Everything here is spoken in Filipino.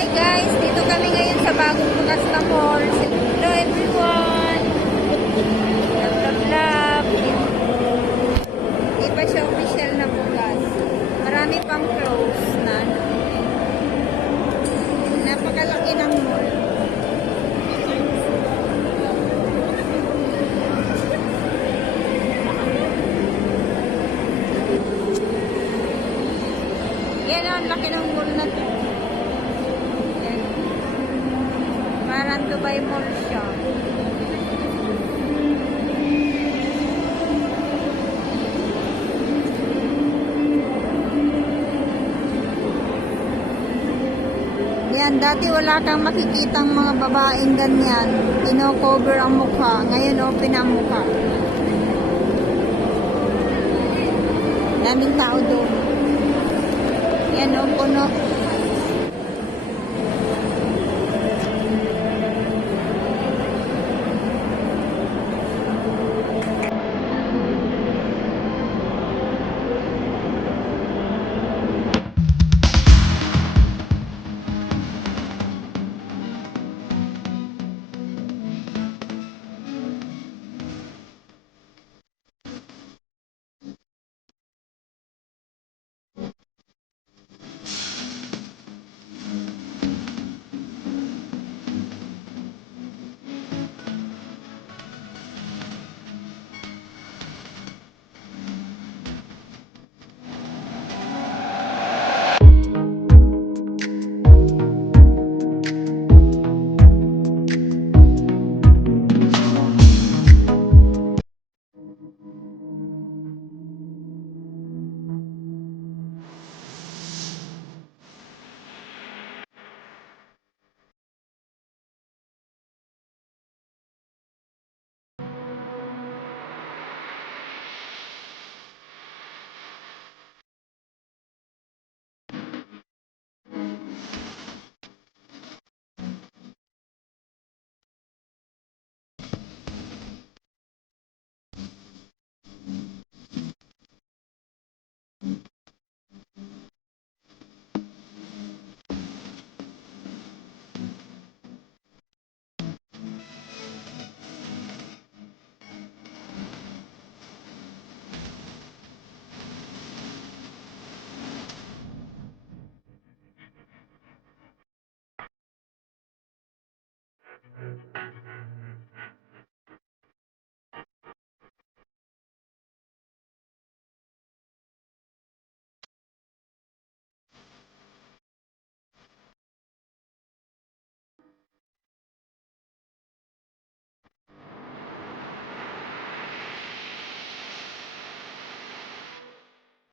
Hi guys, dito kami ngayon sa bagong bukas na mall. Hello everyone! Love, love, love. Hindi pa siya official na bukas. Marami pang close na. Napakalaki ng mall. Yan ang laki ng mall na to. Yan. Parang Dubai Mall siya. Yan, dati wala kang makikitang mga babaeng ganyan. Kino-cover ang mukha. Ngayon open ang mukha. Daming tao doon. Yan o, puno.